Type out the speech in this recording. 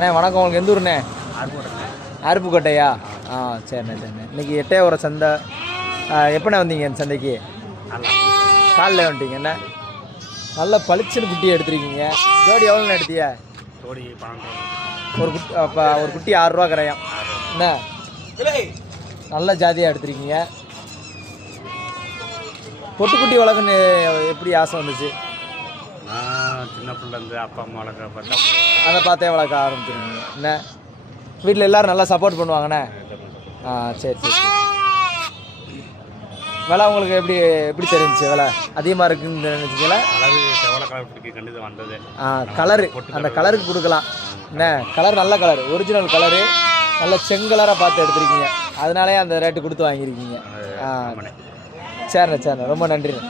அண்ணே வணக்கம். உங்களுக்கு எந்த ஊருண்ணே? அருப்புக்கோட்டையா? ஆ சரிண்ணே சரிண்ணே. இன்றைக்கி எட்டயபுரம் சந்தை. எப்போண்ணே வந்தீங்க இந்த சந்தைக்கு? காலையில் வந்துட்டீங்க. என்ன நல்ல பளிச்சுன்னு குட்டியை எடுத்துருக்கீங்க. ஜோடி எவ்வளோண்ணே எடுத்தீங்க? ஒரு குட்டி ஒரு குட்டி 6 ரூபா கரையாம். என்ன நல்ல ஜாதியாக எடுத்துருக்கீங்க. பொட்டுக்குட்டி வளர்க்குன்னு எப்படி ஆசை வந்துச்சு? சின்ன பிள்ளைந்து அப்பா அம்மா வளர்க்க அதை பார்த்தே வளர்க்க ஆரம்பிச்சிருக்கீங்க. என்ன வீட்டில் எல்லோரும் நல்லா சப்போர்ட் பண்ணுவாங்கண்ணே? சரி சரி. விலை உங்களுக்கு எப்படி எப்படி தெரிஞ்சிச்சு? விலை அதிகமாக இருக்குன்னு நினச்சிங்களா? கலரு அந்த கலருக்கு கொடுக்கலாம். என்ன கலர் நல்ல கலர், ஒரிஜினல் கலரு, நல்ல செங்கலராக பார்த்து எடுத்துருக்கீங்க. அதனாலே அந்த ரேட்டு கொடுத்து வாங்கியிருக்கீங்க. சரிண்ணே சரிண்ணே, ரொம்ப நன்றிண்ணே.